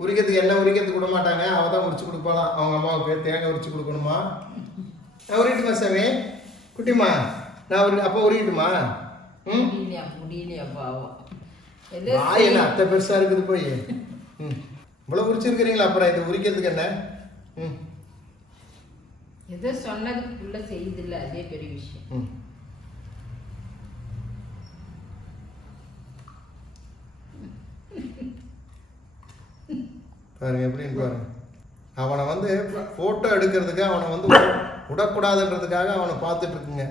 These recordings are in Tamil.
உரிக்கிறதுக்கு எல்லாம் உரிக்கிறதுக்கு விட மாட்டாங்க? அவ தான் உரிச்சு கொடுப்பாளாம் அவங்க அம்மாவுக்கு தேங்காய் உரிச்சு கொடுக்கணுமா? நான் உரிக்கட்டுமா சாமி? குட்டிமா நான் உரி அப்போ உரிக்கட்டுமா? ம்? முடியலையா முடியலையா பாவம். எது? வாய் என்ன அத்தை பெருசா இருக்குது போய்? ம். இவ்வளோ உரிச்சிருக்கிறீங்களா அப்புறம்? இது உரிக்கிறதுக்கு என்ன? ம். எதோ சொன்னதுக்குள்ள செய்யுதில்ல அதே பெரிய விஷயம். ம். பாருங்க எப்படின்னு பாருங்க. அவனை வந்து ஃபோட்டோ எடுக்கிறதுக்கு அவனை வந்து விடக்கூடாதுன்றதுக்காக அவனை பார்த்துட்டு இருக்குங்க.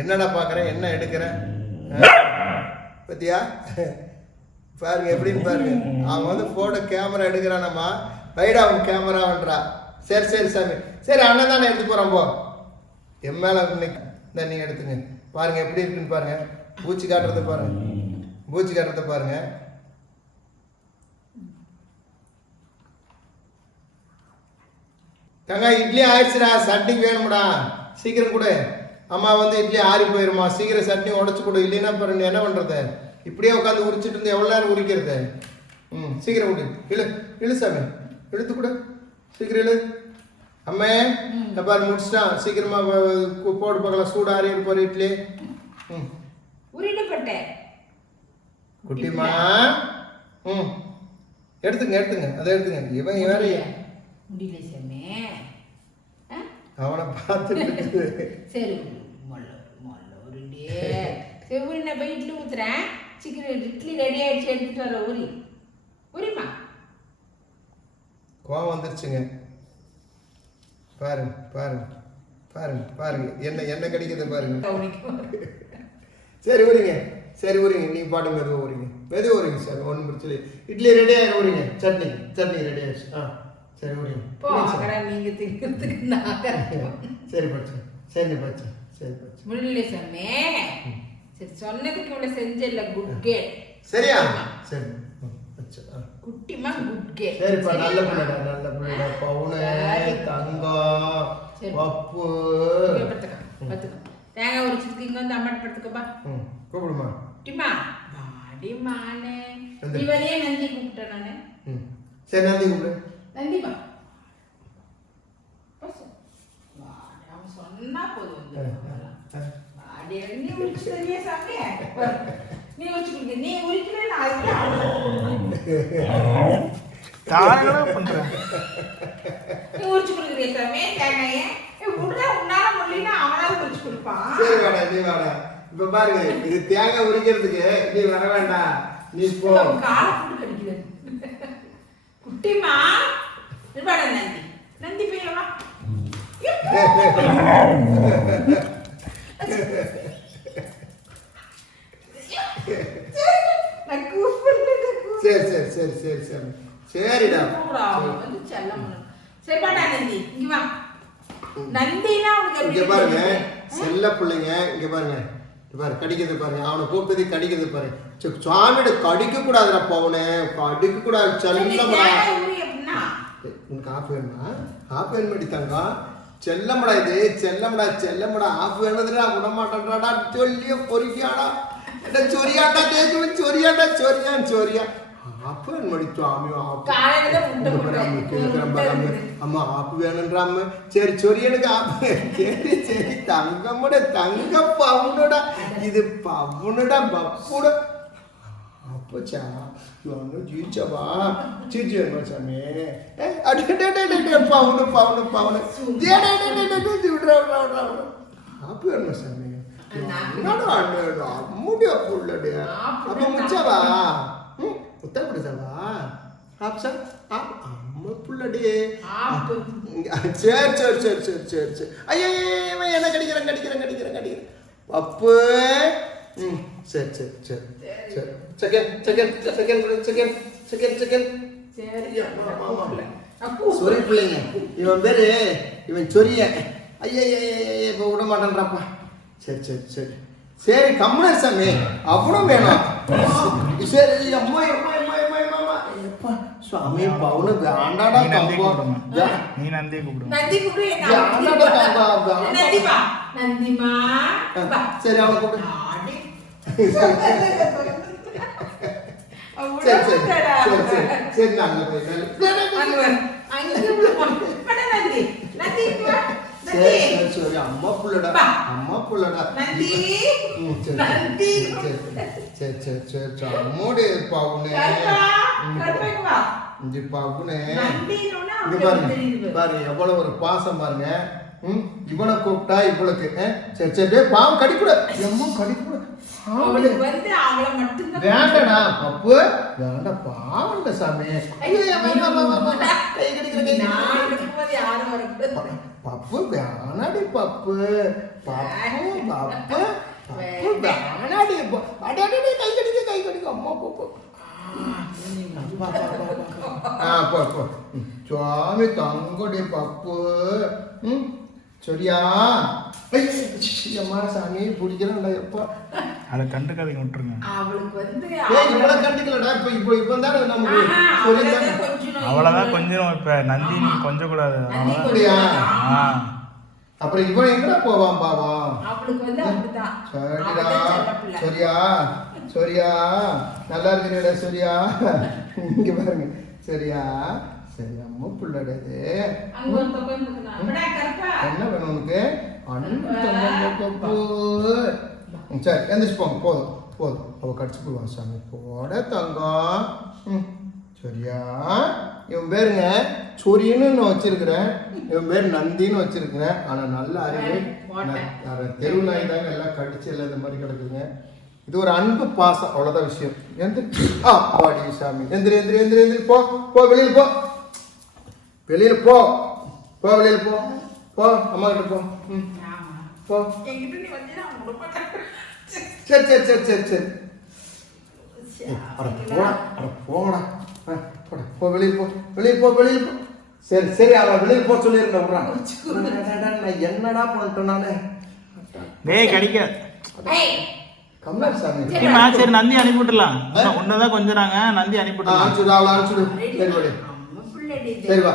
என்னடா பார்க்குறேன் என்ன எடுக்கிறேன் பத்தியா? பாருங்க எப்படின்னு பாருங்க. அவன் வந்து ஃபோட்டோ கேமரா எடுக்கிறானம்மா. பைடா அவன் கேமரான்றா சரி சரி சாமி. சரி அண்ணன் தானே எடுத்து போகிறான் போ. என் மேலே இன்னைக்கு இந்த நீங்கள் எடுத்துங்க. பாருங்க எப்படி இருக்குன்னு பாருங்க. பூச்சி காட்டுறத பாருங்க. பூச்சி காட்டுறதை பாருங்க. தங்க இட்லி ஆயிடுச்சுடா சட்னி வேணும்டா. சீக்கிரம் கொடு. அம்மா வந்து இட்லி ஆறி போயிருமா. சீக்கிரம் சட்னி உடச்சு கொடு. இல்லைன்னா பாருங்க என்ன பண்றது? இப்படியே உட்காந்து உரிச்சிட்டு இருந்து எவ்வளோ நேரம் உரிக்கிறது? ம் சீக்கிரம் கொடு. இழு இழு சாமி. இழுத்து கொடு. சீக்கிரம் இழு. அம்மே பாரு முடிச்சிட்டான் சீக்கிரமா வ- கு- போடு பார்க்கலாம். சூடு ஆறி போற இட்லி. ம். குட்டிமா ம். எடுத்துங்க எடுத்துங்க. அதை எடுத்துங்க. இவன் வேற முடியல சாமி? அவனை பார்த்துட்டு. சரி மொல்ல மொல்ல உருண்டே. சரி உரி நான் போய் இட்லி ஊத்துறேன். சீக்கிரம் இட்லி ரெடி ஆயிடுச்சு எடுத்துட்டு வர உரி. உரிமா கோவம் வந்துருச்சுங்க. பாருங்க பாருங்க பாருங்க பாருங்க. என்ன என்ன கடிக்குது பாருங்க. சரி உரிங்க. சரி உரிங்க. நீ பாட்டு மெதுவாக உரிங்க. மெதுவாக உரிங்க சார். ஒன்றும் பிரச்சனை. இட்லி ரெடி ஆயிடும் உரிங்க. சட்னி சட்னி ரெடி ஆயிடுச்சு. ஆ. சரி. அக்கறா நீங்க திங்கிறதுக்கு நான் சரி பச்சை. சரி பச்சை. சரி பச்சை. முடியல சாமி சரி சொன்னதுக்கு இவ்வளவு செஞ்சல குட் கேட் சரியா? சரி. குட்டிமா குட் கேட் சரிப்பா நல்ல பிள்ளைடா நல்ல பிள்ளைடா. பவுனு தங்கம். பப்பு தேங்காய் உரிச்சதுக்கு இங்க வந்து அம்மாட்ட படுத்துக்கப்பா. கூப்பிடுமா? குட்டிமா வாடி மானே. இவளையே நந்தி கூப்பிட்டேன் நானு. ம். சரி நந்தி கூப்பிடு. வாடி, அவன் சொன்னா போதும். வாடி, நீ உரிச்சு சாமி நீ உரிச்சு கொடுக்க. நீ உரிக்கல தானங்களா பண்றேன் நீ உரிச்சு கொடுக்குறியா சாமி? தேங்காய? உன்னால முடியலன்னா அவனாவது உரிச்சு கொடுப்பான். சரி வாடா நீ வாடா. இப்ப பாருங்க இது தேங்காய் உரிக்கிறதுக்கு நீ வர வேண்டாம். நீ போ. காலை போட்டு கடிக்கிறது குட்டிமா சரி சரி சரி சரி சரி. சரிடா. அவன் வந்து செல்லம். சரி பாடா நந்தி இங்க வா. நந்தினா உனக்கு இங்க எப்படி பாருங்க? செல்ல பிள்ளைங்க இங்க பாருங்க. பாரு கடிக்கிறது பாருங்க. அவனை கூப்பிட்டது கடிக்கிறது பாரு. சு- சுவாமியோட கடிக்க கூடாதுடா பவுனு கடிக்க கூடாது சரி, உனக்கு ஆஃப் வேணுமா? ஆஃப் வேணும் மாட்டி தங்கம். செல்லம்டா இது செல்லம்டா செல்லம்டா ஆஃப் வேணுதுடா விட மாட்டேன்டாடா சொல்லிய பொறிக்காடா எடா சொரியாடா தேய்க்கு சொரியாடா சொரியான் சொரியா அம்மா, ஆப்பு வேணுன்றாம சரி சொரி எனக்கு ஆப்பு சரி சரி. தங்கமுட தங்க பவுனுடா. இது பவுனுடா பப்புடா. அப்பச்சா ஒன்றும் ஜீச்சவா ஜீச்சு சாமி பவுனு பவுனு பவுனு. விட்றா, விட்றா, விட்றா. ஆப்பு வேணுமா சாமி என்னடா அண்ணன் அம்முடியா புள்ளடி. அப்ப முச்சவா ம் உத்தரப்பிரதேசவா ஆப்சா ஆப் அம்மா புள்ளடி. சரி சரி சரி சரி சரி சரி. ஐயா இவன் என்ன கடிக்கிறேன் கடிக்கிறேன் கடிக்கிறேன் கடிக்கிறேன் பப்பு ம் சரி சரி சரி. சரி. Second second second second second சரி. சொரி பிள்ளைங்க. இவன் பேரு இவன் சொரிய. ஐயா இப்போ விட மாட்டேன்றாப்பா. சரி சரி சரி. சரி கம்முனர் சாமி. அப்புறம் வேணும். சரி அம்மா அம்மா அம்மா அம்மா அம்மா எப்பா சுவாமி நீ நந்தி நந்தி கூப்பிடு. நந்திமா நந்திமா. சரி அவனை கூப்பிடு. சரி சரி சரி சரி சரி நல்ல. சரி. சரி அம்மா புள்ளடா. அம்மா புள்ளடா சரி. சரி சரி சரி சரி அம்மோடு பவுனு. இங்க பவுனு இங்க பாருங்க. பாருங்க எவ்வளவு ஒரு பாசம் பாருங்க ம் இவனை கூப்பிட்டா இவளுக்கு? சரி சரி பாவம் கடிக்கூட எம்மா கடிக்கூட அவளுக்கு வந்து அவளை மட்டும்தான் வேண்டடா பப்பு வேண்ட பாவண்ட சாமி ஐயோ, ஐயோ, வா, வா, வா, வா, வா. கை கடிக்கிற, கை நான் கடிக்கிற. இருக்கும்போது யாரும் வரக்கூடாது. பப்பு வேணாடி பப்பு பப்பு பப்பு பப்பு வேணாடி ப- அடி, அடி, அடி, கை கடிக்க கை கடிக்க அம்மா பப்பு ஆ போ போ சரியா அம்மா சாமி பிடிக்கிறேன்டா எப்பா அதை கண்டுக்காதீங்க விட்டுருங்க அவளுக்கு வந்து ஏய் இவ்வளவு கண்டிக்கலடா இப்ப இப்போ இப்போ தான் நமக்கு அவ்வளோதான் கொஞ்சம் இப்போ நந்தினி கொஞ்சம் கூடாது அப்படியா? அப்புறம் இவன் எங்கடா போவான் பாவம் அவளுக்கு வந்து அப்படிதான் சரிடா. சரியா சரியா நல்லா இருக்கிறடா சரியா இங்க பாருங்க சரியா சரி அம்மா புள்ளடா இது. அங்க ஒரு பக்கம் இருக்குதா? அடடா, கருப்பா. என்ன வேணும் உனக்கு? அன்பு சரி எந்திரிச்சு போங்க. போதும் போதும். அவ கடிச்சு போடுவான் சாமி. போட தங்கம் ம் சரியா? இவன் பேருங்க சொரின்னு நான் வச்சிருக்கிறேன். இவன் பேர் நந்தின்னு வச்சிருக்கிறேன். ஆனா நல்ல அறிவு. தெருவு நாய் தாங்க எல்லாம் கடிச்சு எல்லாம் இந்த மாதிரி கிடக்குதுங்க. இது ஒரு அன்பு பாசம் அவ்வளவுதான் விஷயம். எந்திரி. ஆ பாடி சாமி. எந்திரி எந்திரி எந்திரி எந்திரி. போ போ வெளியில் போ. வெளியில் போ. போ வெளியில் போ. போ அம்மா கிட்ட போ. ம். ஆமா. போ. சரி சரி சரி சரி சரி. அட போடா அட போடா ஆ, போடா. போ வெளியில் போ. வெளியில் போ வெளியில் போ. சரி சரி அவன் வெளியில் போ சொல்லியிருக்கேன் நான் என்னடா பண்ணிட்டேன் நானு? டேய் கடிக்க. ஏய், கம்மல் சாமி சரி நந்தி அனுப்பிவிட்டுலாம் உன்னதான் கொஞ்சறாங்க நந்தி ஆ, அனுப்பிவிட்டுலாம் அனுப்பிச்சுடு அவளை அனுப்பிச்சுடு. சரி படி. அம்மா பிள்ளைடி இது. சரி வா.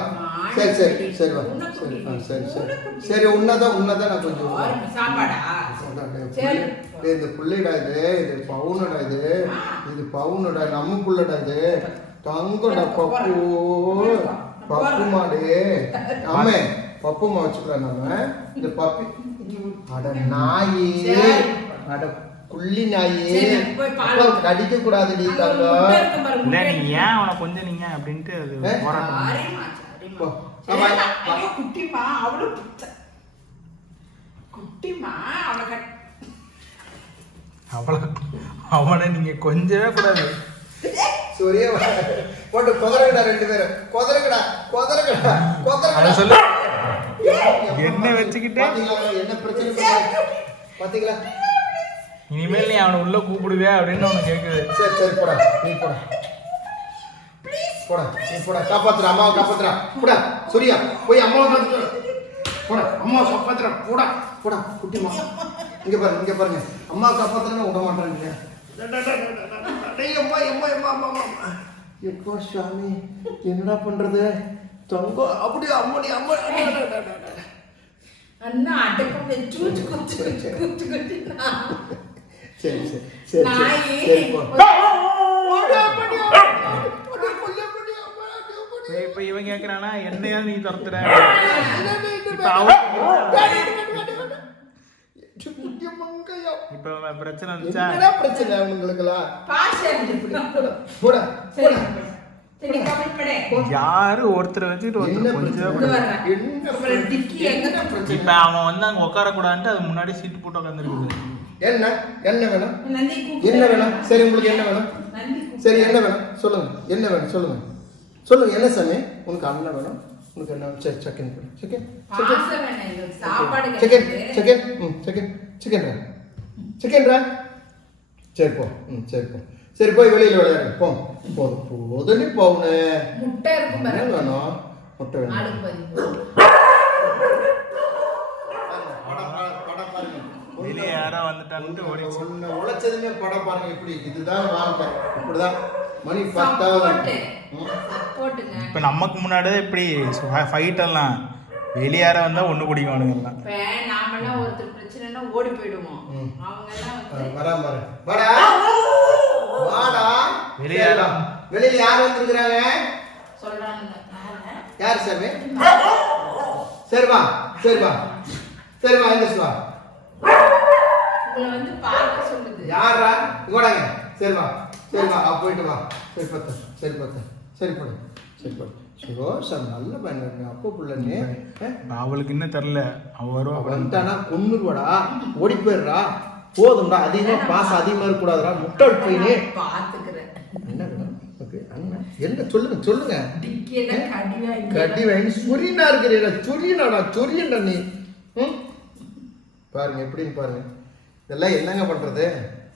சரி சரி. சரி வா. சரி ஆ. சரி சரி. சரி உன்னதான் உன்னதான் நான் கொஞ்சம் சரி. இந்த புள்ளைடா இது இது பவுனடா இது. இது பவுனடா நம்ம புள்ளடா இது தங்கடா பப்பு பப்பு மாடு அம்மே பப்புமா வச்சுக்கலாம் நம்ம. இந்த பப்பி. அட நாயி. அட குள்ளி நாயி. கடிக்க இல்லை முட்டை. நீங்க ஏன் அவனை கொஞ்சம் நீங்க அப்படின்ட்டு அது? போராட்டம். போ. ஐயோ, குட்டிம்மா, அவளும் புத்த. குட்டிம்மா, அவளை அவனை நீங்க கொஞ்சவே கூடாது சூரிய போட்டு கொதறங்கடா ரெண்டு பேரும் கொதறங்கடா கொதறங்கடா கொதறங்கடா சொல்லு என்ன வச்சுக்கிட்டு? என்ன பிரச்சனை? பாத்தீங்களா இனிமேல் நீ அவனை உள்ள கூப்பிடுவே அப்படின்னு அவனுக்கு கேக்குது சரி சரி போடா நீ போடா போடா நீ போடா காப்பாத்துறா அம்மாவை காப்பாத்துறா போடா சூர்யா போய் அம்மாவை காப்பாத்துறா போடா அம்மாவை காப்பாத்துறா போடா போடா குட்டிமா இங்க பாருங்க இங்க பாருங்க. அம்மா காப்பாத்துறா விட மாட்டாங்க டேய், அம்மா அம்மா அம்மா அம்மா எப்போ சாமி என்னடா பண்றது? தங்கம் அப்படியே அம்மாடி அம்மா. அண்ணா, அடக்கம் வச்சு, குச்சு, குச்சு, குச்சு, குச்சு. சரி சரி சரி. சரி. இப்ப இவன் கேக்குறானா என்னையா நீ துரத்துற? இப்ப பிரச்சனை வந்துச்சா? என்னடா பிரச்சனை. யாரு ஒருத்தரை வச்சுட்டு என்ன ஒருத்தர் கொஞ்சம். என்ன என்ன இப்ப அவன் வந்து அங்க உட்காரக்கூடாதுன்ட்டு அது முன்னாடி சீட்டு போட்டு உட்காந்துருக்குது. என்ன? என்ன வேணும். என்ன வேணும்? சரி உங்களுக்கு என்ன வேணும். சரி என்ன வேணும்? சொல்லுங்க. என்ன வேணும்? சொல்லுங்க. சொல்லுங்க என்ன சாமி? உனக்கு அண்ணன் வேணும். உனக்கு என்ன சரி சிக்கன். சிக்கன் ம் சிக்கன் சிக்கன் ரா. சிக்கன் ரா. சரி போ. ம் சரி போ. சரி போய் வெளியில் விளையாடு. போ. போதும். போதும் போகுனே முட்டை இருக்கும் வேணும். முட்டை வேணும். வெளியே யாரோ உன்னை உழைச்சதுமே படம் பாருங்க. இப்படி இதுதான் வாழ்க்கை. இப்படிதான். மணி பத்தாவது. இப்ப நமக்கு முன்னாடியே இப்படி ஃபைட் எல்லாம் வெளியார வந்தா ஒண்ணு குடிக்கணுங்க எல்லாம். இப்ப நாமெல்லாம் ஒருத்தர் ஓடி போயிடுவோம். அவங்க எல்லாம் வரா வாடா. வாடா. வெளிய சரி, வா. யாரும்? வெளியில யார் வந்திருக்கிறாங்க? சொல்றாங்க யாரு? சாமி? சரி வா. சரி வா. சரி வா எங்க வா. உங்களை வந்து பார்க்க சொல்லுது. யாரா இங்கோடாங்க சரி வா. சரி வா அப்ப போயிட்டு வா. சரி பத்த சரி பத்த. சரி போடு. சரி போடு. சுரோஷம் நல்ல பையன் அப்போ பிள்ளைன்னு அவளுக்கு இன்னும் தெரில. அவ வருவா வந்துட்டானா கொன்னுருவாடா. ஓடி போயிடுறா. போதும்டா. அதிகமா பாசம் அதிகமா இருக்கக்கூடாதுடா. முட்டாள் பையனே. பாத்துக்கிறேன். என்ன அண்ணன் என்ன? சொல்லுங்க சொல்லுங்க. கட்டி வாங்கி சொரியனா இருக்கிறீடா சொரியனாடா சொரியண்டா நீ. ம்? பாருங்க எப்படின்னு பாருங்க. இதெல்லாம் என்னங்க பண்றது?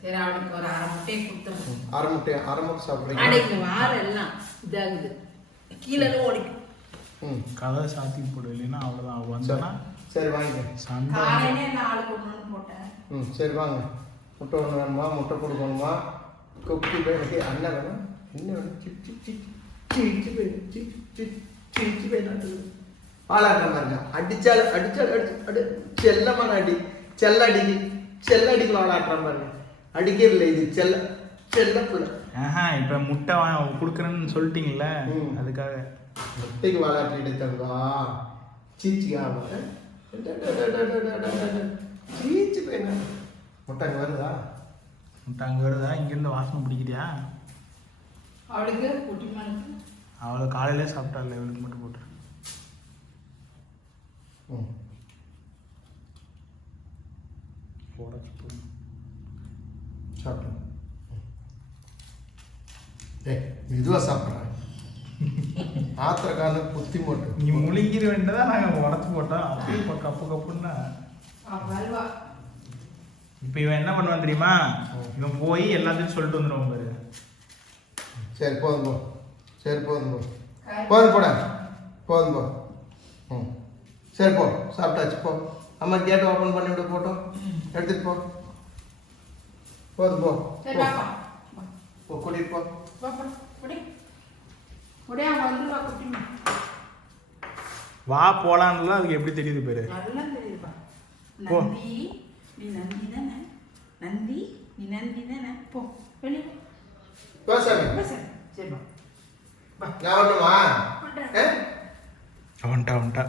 சரி அவனுக்கு ஒரு அரை முட்டையை கொடுத்துருவோம் அரை முட்டை அரை முட்டை சாப்பிட்றீங்க? அடைக்கு வாரம் எல்லாம். இதாகுது. கீழே ஓடிக்கும். ம். கதை சாத்தி போடு இல்லைன்னா அவ்வளோதான் அவ வந்தானா சரி வாங்க. சண்டை. காலையிலே நாலு கொண்டு போட்டேன். ம் சரி வாங்க. முட்டை ஒன்று வேணுமா? முட்டை கொடுக்கணுமா கொக்கி போய் அண்ணன் வேணும். என்ன வேணும்? சி சி சி சீச்சு போயிடும் சி சி சீச்சு போயிடும் ஆளாட்டம் பாருங்க அடிச்சால் அடிச்சால் அடி அடி செல்லமான அடி. செல்ல அடிக்கு செல்ல அடிக்கு அடிக்கிறதில்ல இது செல்ல செல்ல பிள்ளை ஆஹா இப்போ முட்டை வா கொடுக்குறேன்னு சொல்லிட்டீங்கல்ல. அதுக்காக. முட்டைக்கு வாழாட்டிட்டு தங்கா சீச்சி ஆகும் சீச்சு போயிடும் முட்டை அங்கே வருதா? முட்டை அங்கே வருதா? இங்கேருந்து வாசனை பிடிக்கிறியா? அவளுக்கு அவளை காலையிலே சாப்பிட்டால இவளுக்கு மட்டும் போட்டு. ம். போடு. சாப்பிட்டேன் டேய் மெதுவாக சாப்பிட்றேன் ஆத்திரக்கால புத்தி மட்டும் நீ முழுங்கிற வேண்டியதா நாங்கள் உடச்சு போட்டோம் அப்படியே இப்போ கப்பு கப்புன்னா. இப்போ இவன் என்ன பண்ணுவான் தெரியுமா? இவன் போய் எல்லாத்தையும் சொல்லிட்டு வந்துடுவான் பாரு. சரி போதும் போ. சரி போதும் போ. போதும் போட. போதும் போ. ம். சரி போ. சாப்பிட்டாச்சு போ. அம்மா கேட்டை ஓப்பன் பண்ணி விட போட்டோம் எடுத்துட்டு போ. போதும் போ. போ. போ கூட்டிட்டு போ. வா போலான்ல அதுக்கு எப்படி தெரியுது பாரு? நல்லா தெரியுதுப்பா. போ. நந்தி நீ நந்தி தானே? நந்தி நீ நந்தி தானே? போ. வெளியே போ. சாமி. போ சரி சரிப்பா நான் வரணுமா? அவன்ட்டா அவன்ட்டா.